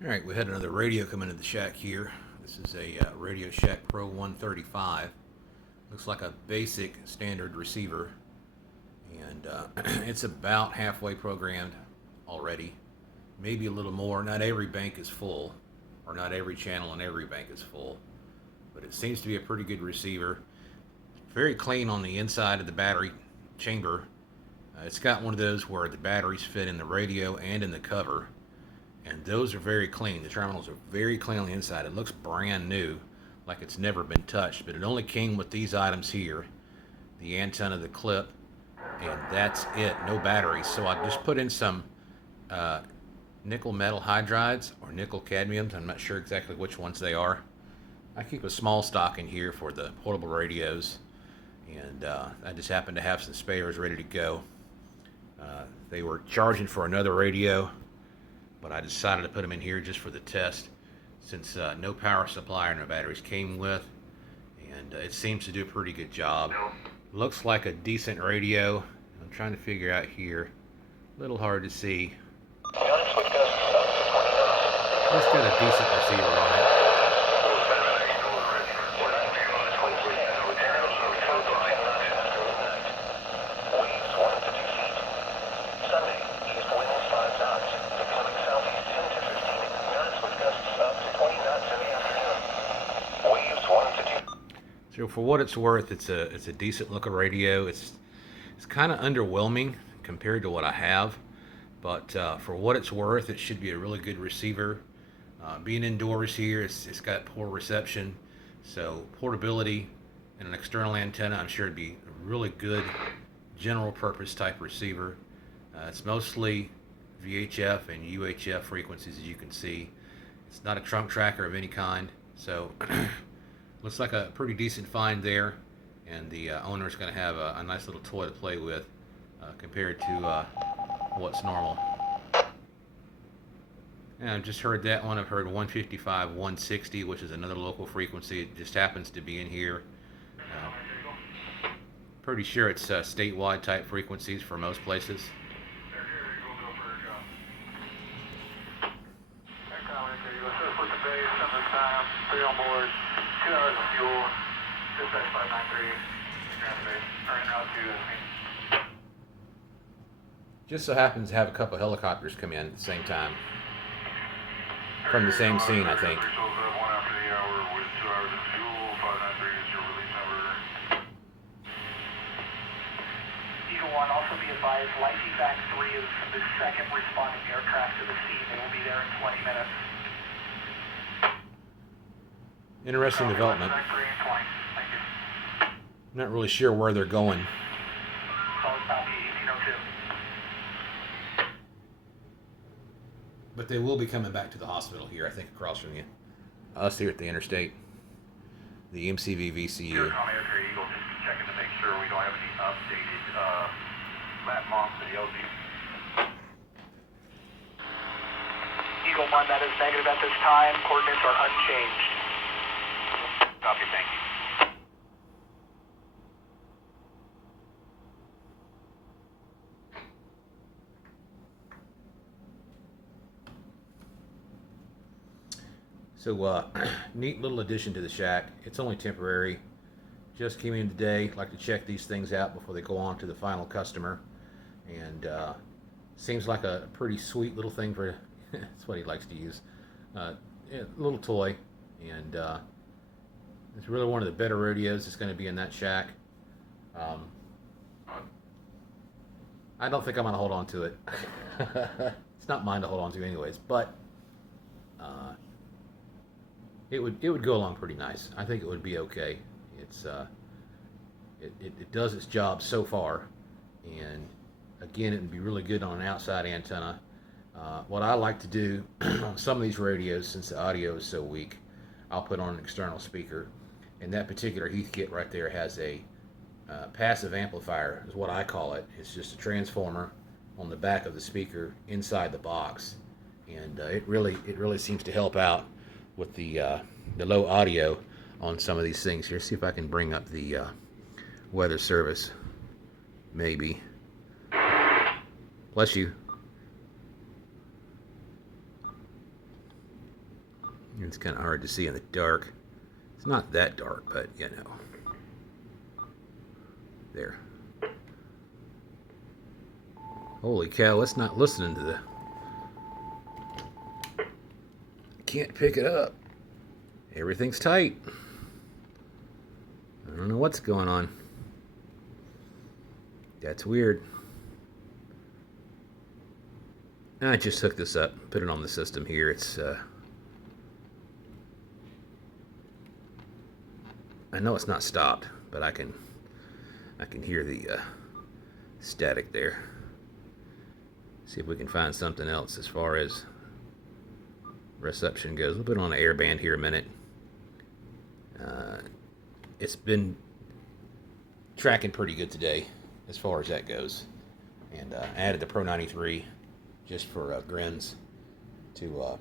Alright, we had another radio come into the shack here. This is a RadioShack Pro-135. Looks like a basic standard receiver. And it's about halfway programmed already. Maybe a little more. Not every bank is full. Or not every channel in every bank is full. But it seems to be a pretty good receiver. Very clean on the inside of the battery chamber. It's got one of those where the batteries fit in the radio and in the cover. And those are very clean. The terminals are very clean on the inside. It looks brand new, like it's never been touched. But it only came with these items here. The antenna, the clip, and that's it. No batteries. So I just put in some nickel metal hydrides or nickel cadmiums. I'm not sure exactly which ones they are. I keep a small stock in here for the portable radios. And I just happen to have some spares ready to go. They were charging for another radio, but I decided to put them in here just for the test, since no power supply or no batteries came with, and it seems to do a pretty good job. Looks like a decent radio. I'm trying to figure out here, a little hard to see. It's got a decent receiver on it. So for what it's worth, it's a decent looking radio. It's kind of underwhelming compared to what I have, but for what it's worth, it should be a really good receiver. Being indoors here, it's got poor reception, so portability and an external antenna, I'm sure it'd be a really good general purpose type receiver. It's mostly VHF and UHF frequencies, as you can see. It's not a trunk tracker of any kind, so looks like a pretty decent find there, and the owner's going to have a nice little toy to play with compared to what's normal. And I've just heard that one. I've heard 155, 160, which is another local frequency. It just happens to be in here. Pretty sure it's statewide type frequencies for most places. Stay on board. 2 hours of fuel. Dispatch 593. Turning out to. Just so happens to have a couple helicopters come in at the same time. From the same scene, I think. 1 after the hour with 2 hours of fuel. 593 is your release number. Eagle 1, also be advised, Light Evac 3 is the second responding aircraft to the scene. They will be there in 20 minutes. Interesting development. Not really sure where they're going. But they will be coming back to the hospital here, I think, across from you. Us here at the interstate. The MCV VCU. Eagle, just checking to make sure we don't have any updated lat moms to the LZ. Eagle 1, that is negative at this time. Coordinates are unchanged. Copy, thank you. So, neat little addition to the shack. It's only temporary. Just came in today. Like to check these things out before they go on to the final customer. And seems like a pretty sweet little thing for, that's what he likes to use. A little toy. And it's really one of the better radios that's going to be in that shack. I don't think I'm going to hold on to it. It's not mine to hold on to anyways, but it would go along pretty nice. I think it would be okay. It's it does its job so far, and again, it would be really good on an outside antenna. What I like to do on some of these radios, since the audio is so weak, I'll put on an external speaker, and that particular Heath kit right there has a passive amplifier, is what I call it. It's just a transformer on the back of the speaker inside the box, and it really seems to help out with the low audio on some of these things here. See if I can bring up the weather service, maybe. Bless you. It's kind of hard to see in the dark. It's not that dark, but you know. There. Holy cow, let's not listening to the... Can't pick it up. Everything's tight. I don't know what's going on. That's weird. I just hooked this up, put it on the system here. It's I know it's not stopped, but I can hear the static there. See if we can find something else as far as reception goes. We'll put it on the airband here a minute. It's been tracking pretty good today as far as that goes. And I added the Pro-135 just for grins to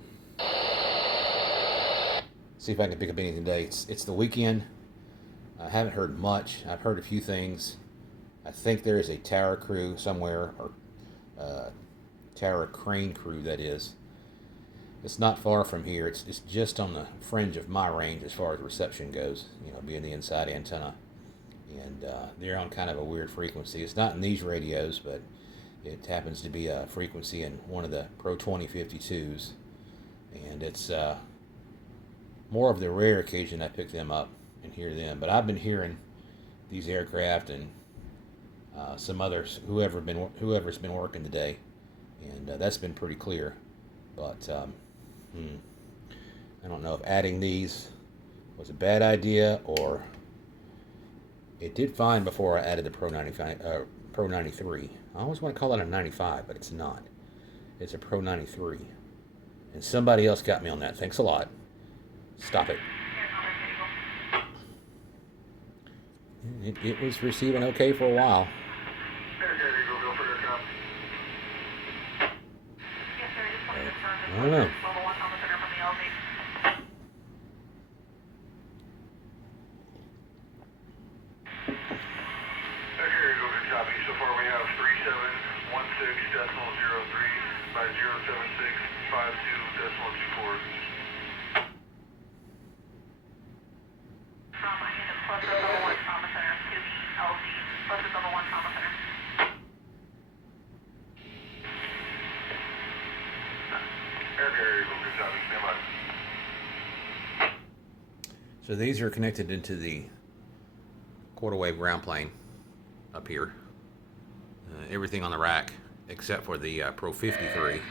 see if I can pick up anything today. It's the weekend. I haven't heard much. I've heard a few things. I think there is a tower crew somewhere, or tower crane crew, that is. It's not far from here. It's just on the fringe of my range as far as reception goes, you know, being the inside antenna. And they're on kind of a weird frequency. It's not in these radios, but it happens to be a frequency in one of the Pro-2052s. And it's more of the rare occasion I pick them up and hear them. But I've been hearing these aircraft and some others, whoever's been working today, and that's been pretty clear. But I don't know if adding these was a bad idea, or it did fine before I added the Pro-93. I always want to call it a 95, but it's not. It's a Pro-93. And somebody else got me on that. Thanks a lot. Stop it. It was receiving okay for a while. I don't know. So far we have 3716.03 by 07652.24. I need a plus level 1 trauma center to the LG, plus level 1 trauma center. Air carrier, good copy, stand by. So these are connected into the quarter wave ground plane up here. Everything on the rack except for the Pro-53.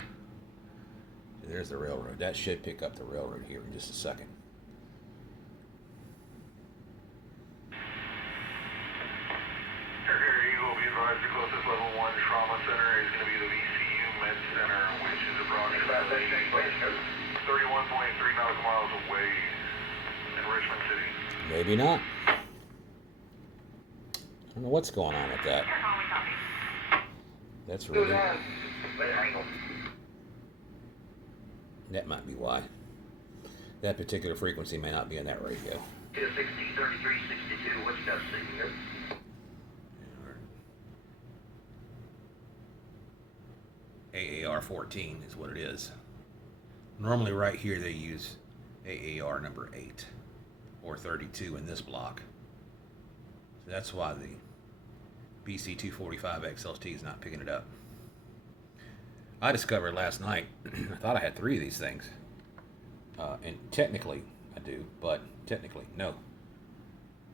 There's the railroad. That should pick up the railroad here in just a second. Air carrier Eagle, be advised the closest level 1 trauma center is going to be the VCU Med Center, which is approximately 31.3 nautical miles away in Richmond City. Maybe not. I don't know what's going on with that. That's really... That might be why. That particular frequency may not be in that radio. 163362, what you got to see here? AAR-14 is what it is. Normally right here they use AAR number 8 or 32 in this block. So that's why the BC-245 XLT is not picking it up. I discovered last night, I thought I had 3 of these things. And technically I do, but technically no.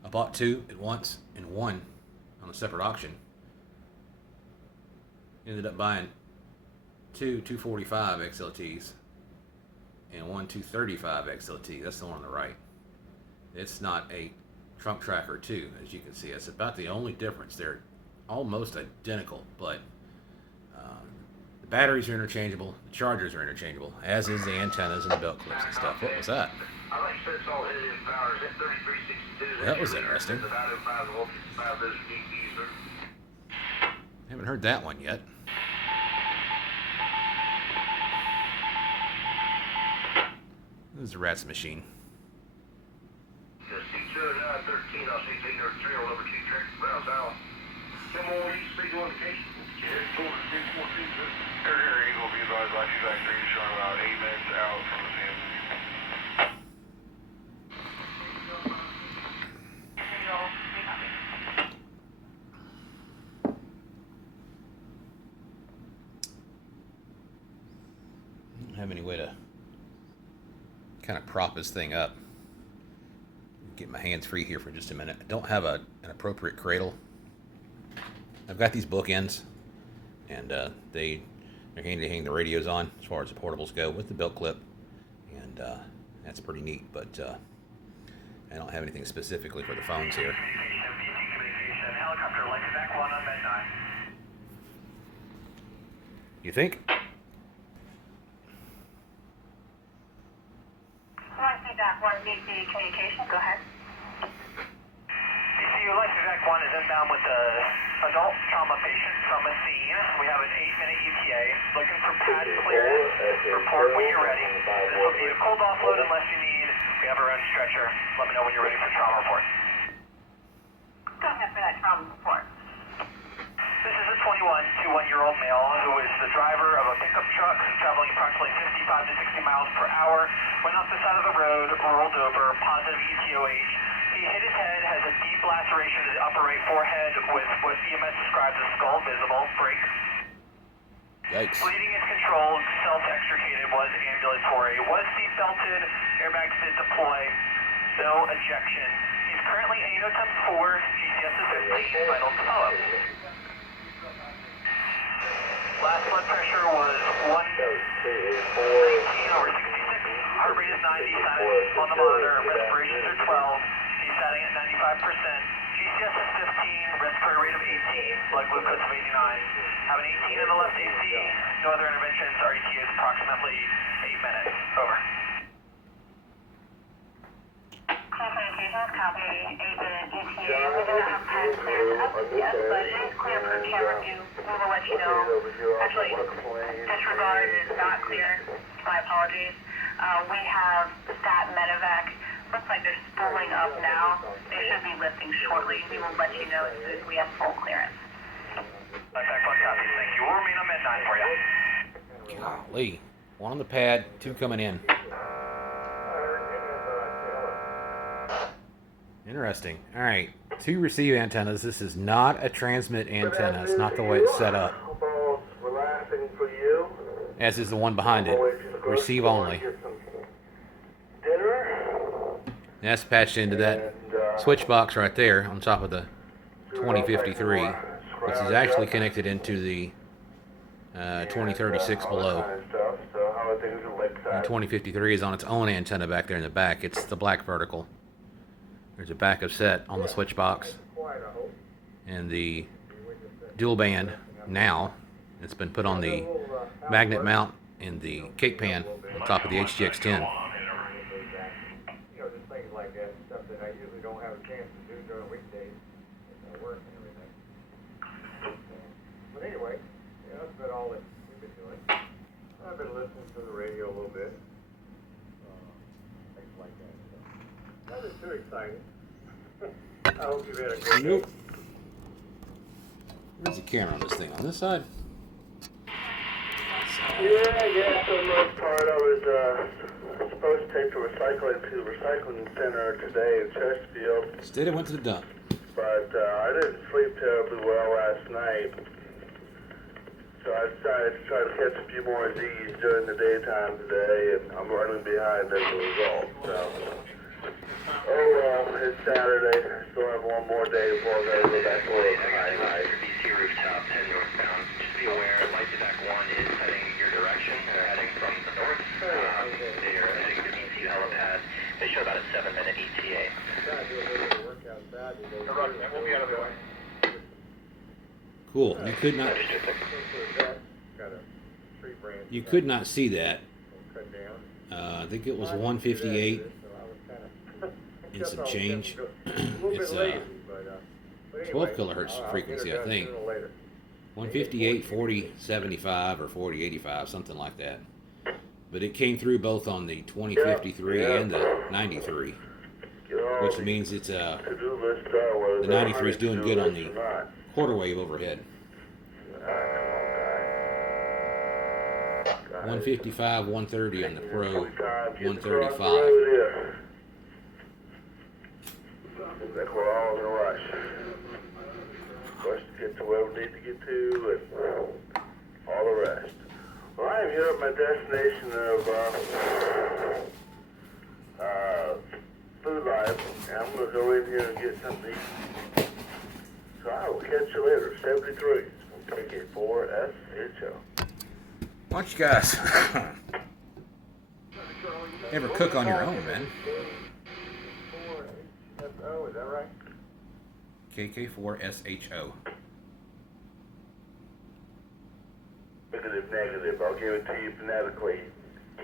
I bought 2 at once and 1 on a separate auction. Ended up buying 2 245 XLTs and 1 235 XLT. That's the one on the right. It's not a trunk tracker 2, as you can see. It's about the only difference. They're almost identical, but the batteries are interchangeable, the chargers are interchangeable, as is the antennas and the belt clips and stuff. What was that? I like to it's all headed in powers at 3362. That was interesting. Haven't heard that one yet. This is a rat's machine. Just C20913, I'll see you there, trail number 2 track bounce out. Come on, you speed notification. Yeah, Air carrier Eagle, be advised, line 2 back 3 showing about 8 minutes out from the scene. have any way to kind of prop this thing up. Get my hands free here for just a minute. I don't have an appropriate cradle. I've got these bookends, and they're handy to hang the radios on as far as the portables go with the belt clip, and that's pretty neat, but I don't have anything specifically for the phones here. Helicopter, Lexac 1 on Med 9. You think? Feedback 1, DC communications, go ahead. DCU Lexac 1 is inbound with an adult trauma patient from a scene. We have an 8-minute ETA. Looking for pad clearance. Report when you're ready. This will be a cold offload unless you need. We have our own stretcher. Let me know when you're ready for trauma report. Go ahead for that trauma report. This is a 21-year-old male who is the driver of a pickup truck traveling approximately 55 to 60 miles per hour. Went off the side of the road, rolled over, positive ETOH. He hit his head, has a deep laceration to the upper right forehead with what EMS describes as skull visible, break. Yikes. Bleeding is controlled, self-extricated, was ambulatory, was seat-belted, airbags did deploy, no ejection. He's currently ANO times 4, GCS is 15, vital to follow. Last blood pressure was 119 over 66, heart rate is 90, status on the monitor, respirations are 12. He's setting at 95%. GCS is 15, respiratory rate of 18, blood glucose of 89. Have an 18 in the left AC. No other interventions. Our ETA is approximately 8 minutes. Over. Communications, copy 8-minute ETA. We do not have pad clearance up yet, but it is clear for camera view. We will let you know. Actually, disregard is not clear. My apologies. We have stat medevac. Looks like they're spooling up now. They should be lifting shortly. We will let you know as soon as we have full clearance. Lexac 1 copies. Thank you. We'll remain on Med 9 for you. Golly. One on the pad, two coming in. Interesting. All right. Two receive antennas. This is not a transmit antenna. It's not the way it's set up. As is the one behind it. Receive only. And that's patched into that switch box right there on top of the 2053, which is actually connected into the 2036 below. And 2053 is on its own antenna back there in the back. It's the black vertical. There's a backup set on the switch box. And the dual band now, it's been put on the magnet mount in the cake pan on top of the HGX10. Anyway, yeah, that's about all that we've been doing. I've been listening to the radio a little bit, things like that. So. Nothing too exciting. I hope you've had a good Nope. Where's the camera on this thing? On this side? Yeah, for the most part, I was supposed to take the recycling to the recycling center today in Chesterfield. Instead, it went to the dump. But I didn't sleep terribly well last night. So I decided to try to catch a few more Z's during the daytime today, and I'm running behind as a result. So, oh well, it's Saturday. I still have one more day before I gotta go back to work. BC rooftop heading northbound. Just be aware, Lexac 1 is heading your direction. They're heading from the north. They are heading to BC helipad. They show about a 7-minute ETA. Cool. You could not see that. I think it was 158 and some change. It's 12 kilohertz frequency, I think. 158, 40, 75, or 40, 85, something like that. But it came through both on the 2053 and the 93, which means it's the 93 is doing good on the quarter wave overhead. 155, 130 on the Pro 135. Like we're all in a rush. Rush to get to where we need to get to and all the rest. Well, I am here at my destination of Food Life, and I'm going to go in here and get something to eat. So I will catch you later. 73 from KK4SHO. Why don't you guys ever cook on your own, man? KK4SHO, is that right? KK4SHO. Negative. I'll give it to you phonetically.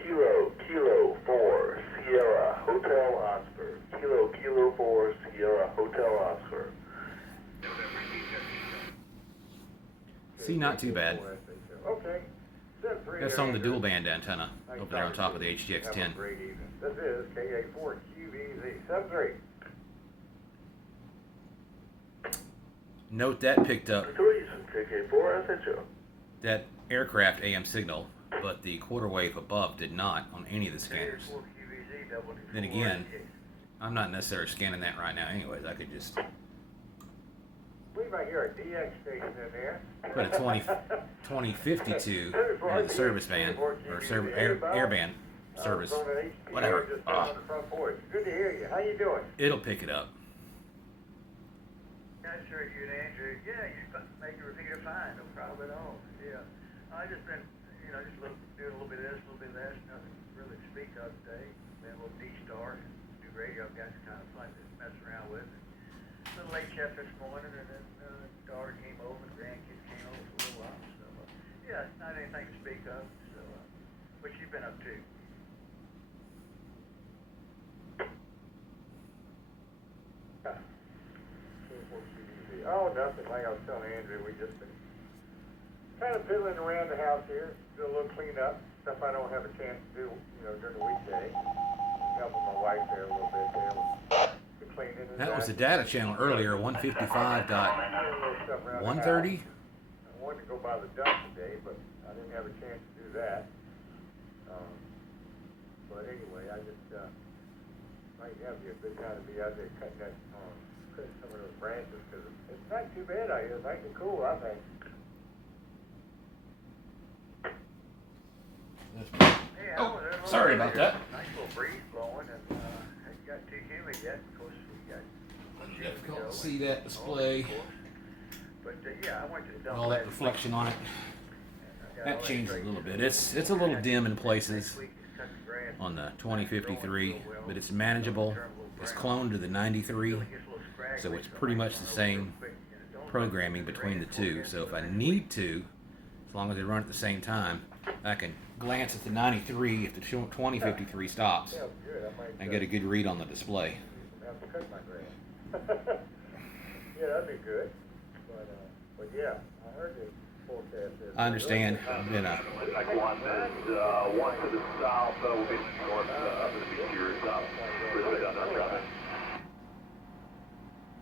Kilo 4 Sierra Hotel Oscar. Kilo 4 Sierra Hotel Oscar. See, not too bad. Okay. That's on the dual band antenna over there on top of the HGX10. This is KA4QVZ 73. Note that picked up KK4SHO. that aircraft AM signal, but the quarter wave above did not on any of the scanners. Then again, I'm not necessarily scanning that right now anyways. I could just Believe I hear a DX station in there. put a 2052 in the service band, or airband service, whatever. Good to hear you. How you doing? It'll pick it up. Yeah, sure, you and Andrew. Yeah, you make a repeater fine, no problem at all. Yeah. I just been, doing a little bit of this, a little bit of that, nothing really to speak of today. Been a little D-Star, new radio I've got to kind of fun to mess around with. A little late chef this morning, and then daughter came over, and grandkids came over for a little while. So, yeah, it's not anything to speak of. So, what you been up to? Oh, nothing. Like I was telling Andrew, we just been kind of fiddling around the house here, do a little cleanup, stuff I don't have a chance to do, during the weekday. Helping my wife there a little bit there with the cleaning. That was the data channel earlier, 155.130. I wanted to go by the duck today, but I didn't have a chance to do that. But anyway, I just might have you a good time to be out there cutting that, cutting some of those branches, because it's not too bad out here. It's nice and cool, I think. Oh, sorry about that. Nice little breeze blowing, and it got too humid yet. Of course, we got Difficult to see that display, But yeah, I went to the dump all that last reflection on it. week. That changed a little bit. It's a little dim in places on the 2053, but it's manageable. It's cloned to the 93, so it's pretty much the same programming between the two. So if I need to, as long as they run at the same time, I can glance at the 93 if the 2053 stops and get a good read on the display. Have to cut my grass. Yeah, that'd be good. But yeah, I heard the forecast. I understand. Been a Like one to the south, will be north of the beach south.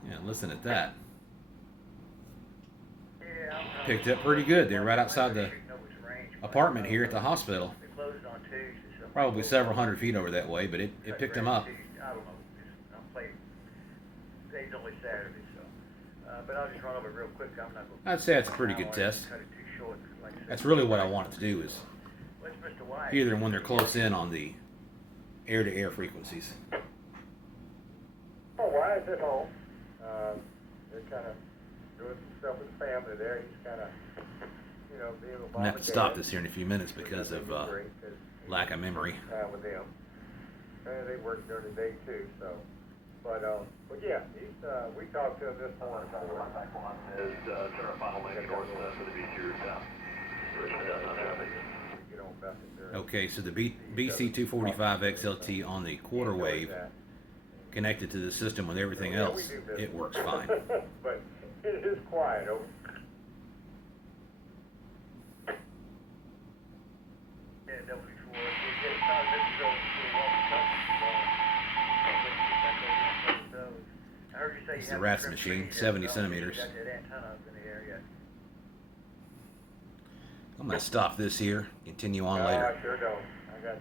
yeah, listen at that. Picked up pretty good. They're right outside the apartment here at the hospital. Probably several hundred feet over that way, but it picked them up. I don't know. I'm playing. Today's only Saturday, so. But I'll just run over real quick. I'm not going. I'd say it's a pretty good test. Cut it too short. Like I said, That's really what I want it to do, is where's Mr. White? either when they're close in on the air-to-air frequencies. Oh, Wyatt's at home. They're kind of doing some stuff with the family there. He's kind of, being with I'm mom gonna have and to stop dad. this here in a few minutes because of lack of memory. Time with them. And they work during the day too, so. But yeah, he's, we talked to him this morning. Is final landing north for the beach here south. Get on back in there. Okay, so the BC245 XLT on the quarter wave connected to the system with everything else, it works fine. But it is quiet over. Yeah, W4. This is I heard you say It's you the have RAS trim machine, trees. 70 centimeters. You got that antenna up in the air yet. I'm going to stop this here, continue on No, later. I sure don't. I got